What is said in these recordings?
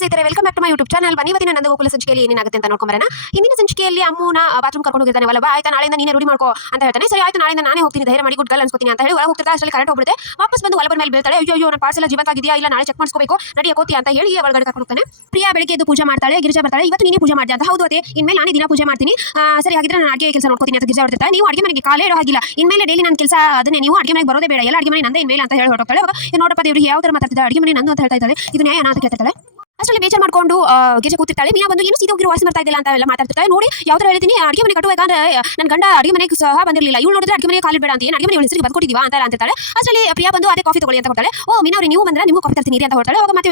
ಸ್ನೇಹಿತರೆ, welcome back to my YouTube channel. ಬನ್ನಿ ಇವತ್ತಿನ ನಂದಗೋಕುಲ ಸಂಚಿಕೆಯಲ್ಲಿ ಏನಾಗುತ್ತೆ ಅಂತ ನೋಡ್ಕೊಂಬರೋಣ. ಹಿಂದಿನ ಸಂಚಿಕೆಯಲ್ಲಿ ಅಮ್ಮನ ಬಾತ್ರೂಮ್ ಕರ್ಕೊಂಡು ಹೋಗಿರ್ತಾನೆ ಅಲ್ವಾ, ಆಯ್ತಾ ನಾಳೆಯಿಂದ ನೀನೇ ರೂಢಿ ಮಾಡ್ಕೋ ಅಂತ ಹೇಳ್ತಾನೆ. ಸರಿ ಆಯ್ತು, ನಾಳೆಯಿಂದ ನಾನೇ ಹೋಗ್ತೀನಿ, ಧೈರ್ಯ ಮಾಡಿ ಗುಡ್ ಗರ್ಲ್ ಅನ್ಸ್ಕೊತೀನಿ ಅಂತ ಹೇಳಿ ಒಳಗೆ ಹೋಗ್ತಿರ್ತಾ ಅಷ್ಟರಲ್ಲಿ ಕರೆಂಟ್ ಹೋಗ್ಬಿಡುತ್ತೆ. ವಾಪಸ್ ಬಂದು ಒಳಬರ ಮೇಲೆ ಬೀಳ್ತಾಳೆ. ಅಯ್ಯೋ ನನ್ನ ಪಾರ್ಸಲ್ ಜೀವಂತ ಆಗಿದೆಯಾ ಇಲ್ಲ ನಾಳೆ ಚೆಕ್ ಮಾಡಿಸ್ಕೋಬೇಕು, ನಡಿ ಕೋತಿ ಅಂತ ಹೇಳಿ ಒಳಗಡೆ ಕರ್ಕೊಂಡು ಹೋಗ್ತಾನೆ. ಪ್ರಿಯಾ ಬೆಳಗ್ಗೆ ಎದ್ದು ಪೂಜೆ ಮಾಡ್ತಾಳೆ. ಗಿರಿಜಾ ಬರ್ತಾಳೆ. ಇವತ್ತು ನೀನೇ ಪೂಜೆ ಮಾಡಿದೆ ಅಂತ. ಹೌದು ಅದೇ, ಇನ್ಮೇಲೆ ನಾನೇ ದಿನ ಪೂಜೆ ಮಾಡ್ತೀನಿ. ಸರಿ ಹಾಗಿದ್ರೆ ನಾನು ಅಡುಗೆ ಕೆಲಸ ನೋಡ್ಕೋತೀನಿ ಅಂತ ಗಿರಿಜಾ ಹೊರಡ್ತಾಳೆ. ನೀವು ಅಡುಗೆ ಮನೆಗೆ ಕಾಲೇ ಇಡೋ ಹಾಗಿಲ್ಲ, ಇನ್ಮೇಲೆ ಡೈಲಿ ನನ್ನ ಕೆಲಸ ಅದನ್ನೇ, ನೀವು ಅಡುಗೆ ಮನೆಗೆ ಬರೋದೇ ಬೇಡ, ಎಲ್ಲ ಅಡುಗೆ ಮನೆ ನಂದೇ ಇನ್ಮೇಲೆ ಅಂತ ಹೇಳಿ ಹೊರಡ್ತಾಳೆ. ನೋಡಪ್ಪ ದೇವ್ರಿಗೆ ಯಾವ ತರ ಮಾತಾಡ್ತಿದ್ದ, ಅಡುಗೆ ಮನೆ ನಂದು ಅಂತ ಹೇಳ್ತಾ ಇದ್ದಾಳೆ, ಇದು ನ್ಯಾಯ ಅಂತ ಕೇಳ್ತಾಳೆ. ಅಷ್ಟರಲ್ಲಿ ಬೇಜಾರು ಮಾಡ್ಕೊಂಡು ಗಿರಿಜಾ ಕೂತಿರ್ತಾಳೆ. ಮೀನಾ ಬಂದು ಏನು ಸೀದಾ ಹೋಗಿರೋ ವಾಯ್ಸ್ ಬರ್ತಾ ಇದೆಯಲ್ಲ ಅಂತ ಎಲ್ಲ ಮಾತಾಡ್ತಿರ್ತಾಳೆ. ನೋಡಿ ಯಾವ ತರ ಹೇಳ್ತೀನಿ, ಅಡುಗೆ ಮನೆ ಕಟ್ಟುವಾಗಂದ್ರೆ ನನ್ನ ಗಂಡ ಅಡುಗೆ ಮನೆಗೆ ಸಹ ಬಂದಿರಲಿಲ್ಲ, ಇವಳು ನೋಡಿದ್ರೆ ಅಡುಗೆ ಮನೆಗೆ ಕಾಲು ಬೇಡ ಅಂತ ಏನು ಅಡುಗೆ ಮನೆ ಹೆಸರಿಗೆ ಬರ್ಕೊಟ್ಟಿದ್ದೀವಾ ಅಂತ ಅಂತಿರ್ತಾಳೆ. ಅಷ್ಟರಲ್ಲಿ ಪ್ರಿಯಾ ಬಂದು ಅದೇ ಕಾಫಿ ತಗೊಳ್ಳಿ ಅಂತ ಕೊಡ್ತಾಳೆ. ಓ ಮೀನಾ ಅವ್ರಿಗೆ ನೀವು ಬಂದ್ರೆ ನೀವು ಕಾಫಿ ತರ್ತೀನಿ ಅಂತ ಹೊರಡ್ತಾಳೆ. ಅವಾಗ ಮತ್ತೆ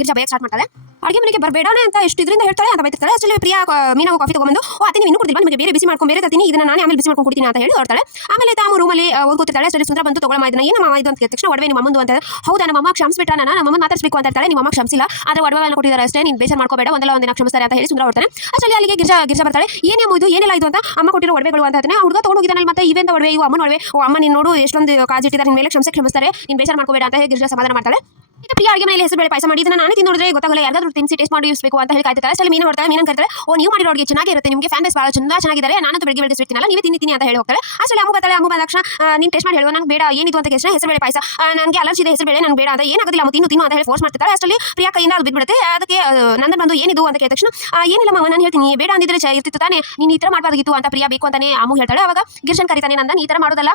ಗಿರಿಜಾ ಬೈಕ್ ಸ್ಟಾರ್ಟ್ ಮಾಡ್ತಾಳೆ. ಅಡುಗೆ ಮನೆಗೆ ಬರಬೇಡಾನೆ ಅಂತ ಎಷ್ಟು ಇದರಿಂದ ಹೇಳ್ತಾಳೆ ಅಂತ ಬೈತಿರ್ತಾಳೆ. ಅಷ್ಟರಲ್ಲಿ ಪ್ರಿಯಾ ಮೀನಾ ಕಾಫಿ ತಗೊಂಡು, ಓ ಅದೇ ನೀವು ಇನ್ನೂ ಕೊಡ್ತೀವಿ, ನಿಮಗೆ ಬೇರೆ ಬಿಸಿ ಮಾಡ್ಕೊಂಡು ಬೇರೆ ತರ್ತೀನಿ, ಇದನ್ನ ನಾನೇ ಆಮೇಲೆ ಬಿಸಿ ಮಾಡ್ಕೊಂಡು ಕೊಡ್ತೀನಿ ಅಂತ ಹೇಳಿ ಹೊರಡ್ತಾಳೆ. ಆಮೇಲೆ ತಾವು ರೂಮಲ್ಲಿ ಓದ್ಕೊತಿರ್ತಾಳೆ. ಅಷ್ಟರಲ್ಲಿ ಸುಂದರ ಬಂದು ತಗೊಳ್ಳಮ್ಮ ಇದನ್ನ, ಏನು ಮಾವ ಇದು ಅಂತ ತಕ್ಷಣ ಒಡವೆ ನಿಮ್ಮ ಅಮ್ಮಂದು ಅಂತ. ಹೌದಾ, ನಮ್ಮ ಅಮ್ಮ ಕ್ಷಮಿಸ್ಬಿಟ್ಟ, ನಾನು ನಮ್ಮ ಅಮ್ಮ ಮಾತಾಡ್ಸ್ಬೇಕು ಅಂತ ಹೇಳ್ತಾಳೆ. ನಿಮ್ಮ ಅಮ್ಮ ಕ್ಷಮಿಸಿಲ್ಲ, ಆದರೆ ಒಡವೆಯನ್ನು ಕೊಟ್ಟಿದ್ದಾರೆ ಅಷ್ಟೇ, ನೀನು ಬೇಜಾರು ಮಾಡ್ಕೋಬೇಡ, ಒಂದಲ್ಲ ಒಂದಿನ ಕ್ಷಮಿಸ್ತಾರೆ ಅಂತ ಹೇಳಿ ಸುಂದರ ಹೊರಡ್ತಾನೆ. ಅಷ್ಟರಲ್ಲಿ ಅಲ್ಲಿಗೆ ಗಿರಿಜಾ ಬರ್ತಾಳೆ. ಏನೇಮೋ ಇದು ಏನೆಲ್ಲ ಇದು ಅಂತ, ಅಮ್ಮ ಕೊಟ್ಟಿರೋ ಒಡವೆಗಳು ಅಂತ ಹೇಳ್ತಾನೆ. ಹುಡುಗ ತಗೊಂಡೋಗಿದ್ದಾನಲ್ಲ ಮತ್ತೆ ಇವೆಂತ ಒಡವೆ, ಇವು ಅಮ್ಮನ ಒಡವೆ, ಓ ಅಮ್ಮ ನೀನು ನೋಡು ಎಷ್ಟೊಂದು ಕಾಜಿಟ್ಟಿದ್ದಾರೆ, ನಿನ್ನ ಮೇಲೆ ಕ್ಷಮಿಸ್ತಾರೆ, ನೀನು ಬೇಜಾರು ಮಾಡ್ಕೋಬೇಡ ಅಂತ ಹೇಳಿ ಗಿರಿಜಾ ಸಮಾಧಾನ ಮಾಡ್ತಾಳೆ. ಇದು ಪ್ರಿಯಾ ಅಡುಗೆ ಮೇಲೆ ಹೆಸರು ಬೇಳೆ ಪಾಯಸ ಮಾಡಿ ಇದನ್ನ ನಾನು ತಿನ್ನೋದ್ರೆ ಗೊತ್ತಾಗಲ್ಲ, ಯಾರಾದ್ರೂ ತಿನ್ಸಿ ಟೇಸ್ಟ್ ಮಾಡಿ ಯೂಸ್ಬೇಕು ಅಂತ ಹೇಳಿ ಕಾಯ್ತಿರ್ತಾರೆ. ಅಷ್ಟರಲ್ಲಿ ಮೀನು ಹೊರಡ್ತಾಳೆ. ಮೀನು ಕರ್ತಾಳೆ. ಓ ನೀವು ಮಾಡಿರೋ ಅಡುಗೆ ಚೆನ್ನಾಗಿರುತ್ತೆ, ನಿಮಗೆ ಫ್ಯಾನ್ ಬೇಸ್ ಭಾಳ ಚೆನ್ನಾಗಿದ್ದಾರೆ, ನಾನಂತೂ ಬೆಳಗ್ಗೆ ಸ್ವೀಟ್ ತಿನ್ನಲ್ಲ, ನೀವೇ ತಿನ್ನಿತೀನಿ ಅಂತ ಹೇಳಿ ಹೋಗ್ತಾಳೆ. ಅಷ್ಟರಲ್ಲಿ ಅಮ್ಮ ಬರ್ತಾಳೆ. ಅಮ್ಮ ಬಂದ ತಕ್ಷಣ ನೀನು ಟೇಸ್ಟ್ ಮಾಡಿ ಹೇಳುವ, ನಂಗೆ ಬೇಡ ಏನಿದು ಅಂತ ಕೇಳಿದ್ರೆ ಹೆಸರು ಬೇಳೆ ಪಾಯಸ, ನನಗೆ ಅಲರ್ಜಿ ಇದೆ, ಹೆಸರು ಬೇಳೆ ನನಗೆ ಬೇಡ ಅಂತ, ಏನಾಗೋದಿಲ್ಲ ಅಮ್ಮ ತಿನ್ನು ಅಂತ ಹೇಳಿ ಫೋರ್ಸ್ ಮಾಡ್ತಿರ್ತಾಳೆ. ಅಷ್ಟರಲ್ಲಿ ಪ್ರಿಯಾ ಕೈಯಿಂದ ಅದು ಬಿದ್ಬಿಡುತ್ತೆ. ಅದಕ್ಕೆ ನಂದನ್ ಬಂದು ಏನಿದು ಅಂತ ಕೇಳಿದ ತಕ್ಷಣ ಏನಿಲ್ಲ ಮಾವ ನಾನು ಹೇಳ್ತೀನಿ, ಬೇಡ ಅಂದಿದ್ರೆ ಇರ್ತಿತ್ತು ತಾನೇ, ನೀನು ಈ ಥರ ಮಾಡಬಾರ್ದಿತ್ತು ಅಂತ ಪ್ರಿಯಾ ಬೇಕು ಅಂತಾನೆ ಅಮ್ಮ ಹೇಳ್ತಾಳೆ. ಅವಾಗ ಗಿರ್ಜನ್ ಕರಿತಾನೆ, ನಂದನ್ ಈ ಥರ ಮಾಡೋದಲ್ಲ,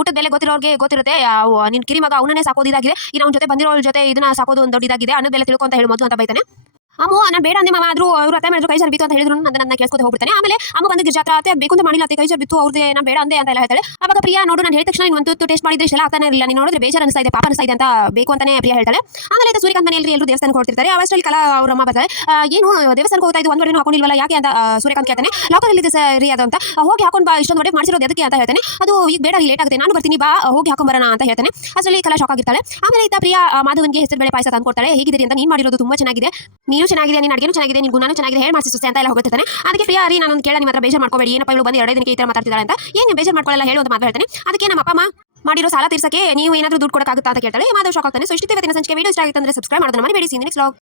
ಊಟದ ಬೆಲೆ ಗೊತ್ತಿರೋರಿಗೆ ಗೊತ್ತಿರುತ್ತೆ, ನಿನ್ನ ಕಿರಿ ಮಗ ಅವನನ್ನೇ ಸಾಕೋದಿದಾಗಿದೆ, ಇನ್ನು ಅವ್ನ ಜೊತೆ ಬಂದಿರೋ ಜೊತೆ ಇದನ್ನ ಸಾಕೋದು ಒಂದು ದೊಡ್ಡದಾಗಿದೆ, ಅನ್ನೋ ಬೆಲೆ ತಿಳ್ಕೊ ಅಂತ ಹೇಳಿ ಮೊದಲು ಅಂತ ಬೈತಾನೆ. ಅಮ್ಮ ನಾನು ಬೇಡ ಅಂದೆ ಮಾವ, ಆದ್ರೂ ಅವ್ರು ಅತ್ತೆ ಮಾಡಿದ್ರು ಕೈ ಸರ್ ಬಿತ್ತು ಅಂತ ಹೇಳಿದ್ರು, ನನ್ನ ಕೇಳಿಸ್ಕೊತ ಹೋಗ್ಬಿಡ್ತಾನೆ. ಆಮೇಲೆ ಅಮ್ಮ ಬಂದು ಗಿರ್ಜಾ ಹತ್ರ ಅತ್ತೆ ಬೇಕು ಅಂತ ಮಾಡಿಲ್ಲ, ಅತ್ತೆ ಕೈ ಸರ್ ಬಿತ್ತು ಅವ್ರದೇ, ನಾನು ಬೇಡ ಅಂದೆ ಅಂತ ಎಲ್ಲ ಹೇಳ್ತಾಳೆ. ಅವಾಗ ಪ್ರಿಯಾ ನೋಡು ನಾನು ಹೇಳಿದ ತಕ್ಷಣ ನೀನು ಒಂದು ಟೇಸ್ಟ್ ಮಾಡಿದ್ರೆ ಇಷ್ಟೆಲ್ಲ ಆಗ್ತಾನೆ ಇರಲಿಲ್ಲ, ನೀನು ನೋಡಿದ್ರೆ ಬೇಜಾರು ಅನಿಸ್ತಾ ಇದೆ, ಪಾಪ ಅನಿಸ್ತಾ ಇದೆ ಅಂತ ಬೇಕು ಅಂತಾನೆ ಪ್ರಿಯಾ ಹೇಳ್ತಾಳೆ. ಆಮೇಲೆ ಸೂರ್ಯಕಾಂತ್ ಮನೆಯಲ್ಲಿ ಎಲ್ಲರೂ ದೇವಸ್ಥಾನಕ್ಕೆ ಹೊರಡ್ತಿರ್ತಾರೆ. ಅವಷ್ಟರಲ್ಲಿ ಕಲಾ ಅವ್ರ ಅಮ್ಮ ಬರ್ತಾರೆ. ಏನು ದೇವಸ್ಥಾನಕ್ಕೆ ಹೋಗ್ತಾ ಇದ್ದು, ಒಂದು ವಡೆನೂ ಹಾಕೊಂಡಿಲ್ವಲ್ಲ ಯಾಕೆ ಅಂತ ಸೂರ್ಯಕಾಂತ್ ಕೇಳ್ತಾನೆ. ಲಾಕರಲ್ಲಿ ಇದೆ ಸರಿ ಅದು ಅಂತ. ಹೋಗಿ ಹಾಕೊಂಡು ಬಾ, ಇಷ್ಟೊಂದು ವಡೆ ಮಾಡಿಸಿರೋದು ಅದಕ್ಕೆ ಅಂತ ಹೇಳ್ತಾನೆ. ಅದು ಈಗ ಬೇಡ, ಲೇಟ್ ಆಗುತ್ತೆ, ನಾನು ಬರ್ತೀನಿ ಬಾ ಹೋಗಿ ಹಾಕೊಂಬರೋಣ ಅಂತ ಹೇಳ್ತಾನೆ. ಅಷ್ಟರಲ್ಲಿ ಕಲಾ ಶಾಕ್ ಆಗಿರ್ತಾಳೆ. ಆಮೇಲೆ ಇತ್ತ ಪ್ರಿಯಾ ಮಾಧವನ್ಗೆ ಹೆಸರು ಬೇಳೆ ಪಾಯಸ ತಂದ್ಕೊಡ್ತಾಳೆ. ಹೇಗಿದ್ದೀರಿ ಅಂತ, ನೀನು ಮಾಡಿರೋದು ತುಂಬಾ ಚೆನ್ನಾಗಿದೆ, ನೀನು ಚೆನ್ನಾಗಿದೆ, ನೀನು ಅಡುಗೆನೂ ಚೆನ್ನಾಗಿದೆ, ನಿನ್ನ ಗುಣನೂ ಚೆನ್ನಾಗಿದೆ, ಹೇಳಿ ಮಾಡಿಸಿ ಅಂತ ಎಲ್ಲ ಹೋಗ್ತಿರ್ತಾನೆ. ಅದಕ್ಕೆ ಪ್ರಿಯಾ ರೀ ನಾನು ಕೇಳ ನಿಮ್ಮ ಹತ್ರ ಬೇಜಾರು ಮಾಡ್ಕೋಬೇಡಿ, ಏನಪ್ಪ ಇವಳು ಬಂದು 2 ದಿನಕ್ಕೆ ಈ ಥರ ಮಾತಾಡ್ತಿದ್ದಾಳೆ ಅಂತ, ಏನು ಬೇಜಾರು ಮಾಡ್ಕೊಳ್ಳಲ್ಲ ಹೇಳು ಅಂತ ಮಾತು ಹೇಳ್ತಾನೆ. ಅದಕ್ಕೆ ನಮ್ಮ ಅಪ್ಪ ಅಮ್ಮ ಮಾಡಿರೋ ಸಾಲ ತೀರ್ಸಕ್ಕೆ ನೀವು ಏನಾದರೂ ದುಡ್ಡು ಕೊಡೋಕ್ಕಾಗುತ್ತಾ ಅಂತ ಕೇಳ್ತಾಳೆ. ಮಾಧವ್ ಶಾಕ್ ಆಗ್ತಾನೆ. ಸೊ ಇಷ್ಟು ಇವತ್ತಿನ ಸಂಚಿಕೆ ವಿಡಿಯೋ ಇಷ್ಟ ಆಗಿತ್ತು ಅಂದರೆ ಸಬ್ಸ್ಕ್ರೈಬ್ ಮಾಡೋದನ್ನ ಮರಿಬೇಡಿ. C next vlog.